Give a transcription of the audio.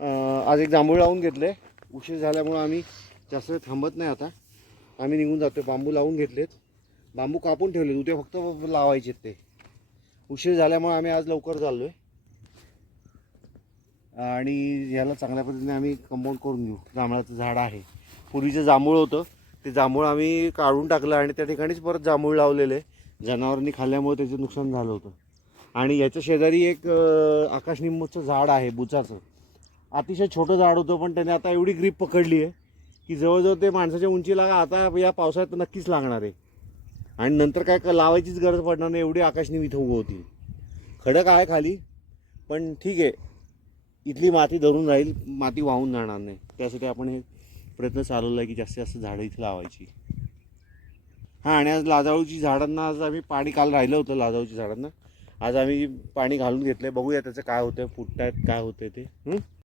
आज एक जांभूळ लावून घेतले. उशीर झाल्यामुळं आम्ही जास्त वेळ थांबत नाही आता. आम्ही निघून जातो बांबू लावून घेतलेत. बांबू कापून ठेवले उद्या फक्त लावायचे ते. उशीर झाल्यामुळे आम्ही आज लवकर चाललो आहे आणि याला चांगल्या पद्धतीने आम्ही कंपाऊंड करून घेऊ. जांभळाचं झाड आहे. पूर्वीचं जांभूळ होतं. ते जांभूळ आम्ही काढून टाकलं आणि त्या ठिकाणीच परत जांभूळ लावलेले. जनावरांनी खाल्ल्यामुळे त्याचं नुकसान झालं होतं. आणि याच्या शेजारी एक अं, आकाशनिंबूचं झाड आहे बुचाचं. अतिशय छोटं झाड होतं पण त्याने आता एवढी ग्रीप पकडली आहे की जवळजवळ ते माणसाच्या उंचीला आता या पावसाळ्यात नक्कीच लागणार आहे. आणि नंतर काय लावायचीच गरज पडणार नाही एवढी आकाशनी इथं होती. खडक आहे खाली पण ठीक आहे. इथली माती धरून राहील माती वाहून जाणार नाही. त्यासाठी आपण हे प्रयत्न चालवला आहे की जास्तीत जास्त झाडं इथं लावायची. हां आणि आज लाजाळूची झाडांना आज आम्ही पाणी काल राहिलं होतं लाजाळूची झाडांना. आज आम्ही पाणी घालून घेतलं आहे बघूया त्याचं काय होतं फुटतायत काय होतं ते.